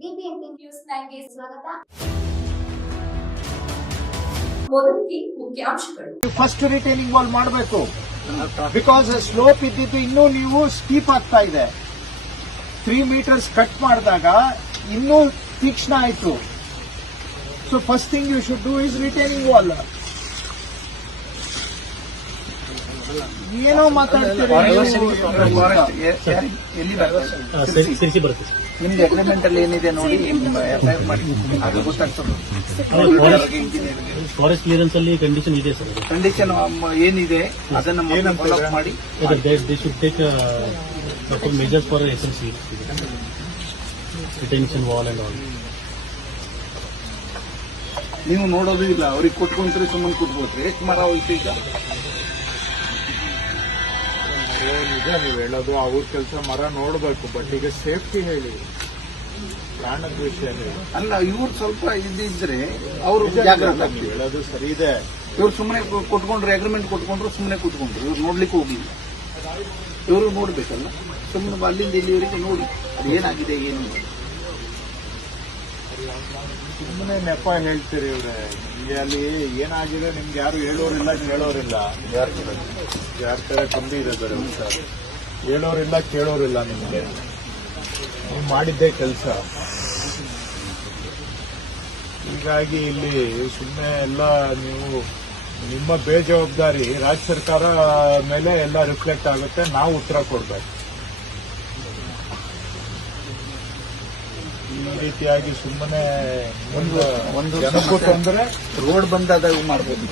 News ಸ್ವಾಗತ. ಮೊದಲಿಗೆ ಮುಖ್ಯಾಂಶಗಳು. ಫಸ್ಟ್ ರಿಟೈನಿಂಗ್ ವಾಲ್ ಮಾಡಬೇಕು. ಬಿಕಾಸ್ ಸ್ಲೋಪ್ ಇದ್ದಿದ್ದು ಇನ್ನೂ ನೀವು ಸ್ಟೀಪ್ ಆಗ್ತಾ ಇದೆ. ತ್ರೀ ಮೀಟರ್ಸ್ ಕಟ್ ಮಾಡಿದಾಗ ಇನ್ನೂ ತೀಕ್ಷ್ಣ ಆಯ್ತು. So first thing you should do is retaining wall ಏನೋ ಮಾತಾಡ್ತೀರಿ? ನಿಮ್ದು ಅಗ್ರಿಮೆಂಟ್ ಅಲ್ಲಿ ಏನಿದೆ ನೋಡಿ ಎಫ್ಐಆರ್ ಮಾಡಿ. ಅದು ಗೊತ್ತಾಗ್ತದೆ. ಫಾರೆಸ್ಟ್ ಕ್ಲಿಯರೆನ್ಸ್ ಅಲ್ಲಿ ಕಂಡೀಷನ್ ಇದೆ ಸರ್ ಕಂಡೀಷನ್ ಏನಿದೆ ಅದನ್ನ ಫಾಲೋ ಮಾಡಿ. They should take major for S L C retention wall and all ನೀವು ನೋಡೋದು ಇಲ್ಲ. ಅವ್ರಿಗೆ ಕೊಟ್ಕೊಂತ್ರಿ ಸುಮ್ಮನೆ ಕೊಟ್ಬೋದ್ರಿ ಎಷ್ಟು ಮರ ಹೋಯ್ತು ಈಗ? ನಿಜ ನೀವು ಹೇಳೋದು ಅವ್ರ ಕೆಲಸ ಮರ ನೋಡಬೇಕು ಬಟ್ ಈಗ ಸೇಫ್ಟಿ ಹೇಳಿ. ಪ್ರಾಣದ ವಿಷಯ ಹೇಳಿ. ಅಲ್ಲ ಇವ್ರು ಸ್ವಲ್ಪ ಇದ್ದಿದ್ರೆ ಅವರು ಜಾಗ್ರತೆ ಹೇಳೋದು ಸರಿ ಇದೆ. ಇವ್ರು ಸುಮ್ಮನೆ ಕೊಟ್ಕೊಂಡ್ರು ಅಗ್ರಿಮೆಂಟ್ ಕೊಟ್ಕೊಂಡ್ರು ಸುಮ್ಮನೆ ಕೂತ್ಕೊಂಡ್ರು. ಇವ್ರು ನೋಡ್ಲಿಕ್ಕೆ ಹೋಗಿಲ್ಲ ಇವರು ನೋಡ್ಬೇಕಲ್ಲ. ಸುಮ್ಮನೆ ಅಲ್ಲಿಂದ ಇಲ್ಲಿವರೆಗೆ ನೋಡಿ. ಅದೇನಾಗಿದೆ ಏನು. ಸುಮ್ಮನೆ ನೆಪ ಹೇಳ್ತೀರಿ ಇವ್ರೆ. ನಿಮ್ಗೆ ಅಲ್ಲಿ ಏನಾಗಿದೆ ನಿಮ್ಗೆ ಯಾರು ಹೇಳೋರಿಲ್ಲ ಕೇಳೋರಿಲ್ಲ ಯಾರ ಕಡೆ ಕಮ್ಮಿ ಇದೆ ಬೇರೆ ಸರ್. ಹೇಳೋರಿಲ್ಲ ಕೇಳೋರಿಲ್ಲ ನಿಮ್ಗೆ. ನೀವು ಮಾಡಿದ್ದೇ ಕೆಲಸ. ಹೀಗಾಗಿ ಇಲ್ಲಿ ಸುಮ್ಮನೆ ಎಲ್ಲ ನೀವು ನಿಮ್ಮ ಬೇಜವಾಬ್ದಾರಿ ರಾಜ್ಯ ಸರ್ಕಾರ ಮೇಲೆ ಎಲ್ಲ ರಿಫ್ಲೆಕ್ಟ್ ಆಗುತ್ತೆ ನಾವು ಉತ್ತರ ಕೊಡ್ಬೇಕು. ಈ ರೀತಿಯಾಗಿ ಸುಮ್ಮನೆ ಒಂದು ಒಂದು ಜನಕ್ಕೂ ತೊಂದರೆ ರೋಡ್ ಬಂದಾದಾಗ ಮಾಡ್ಬೋದು.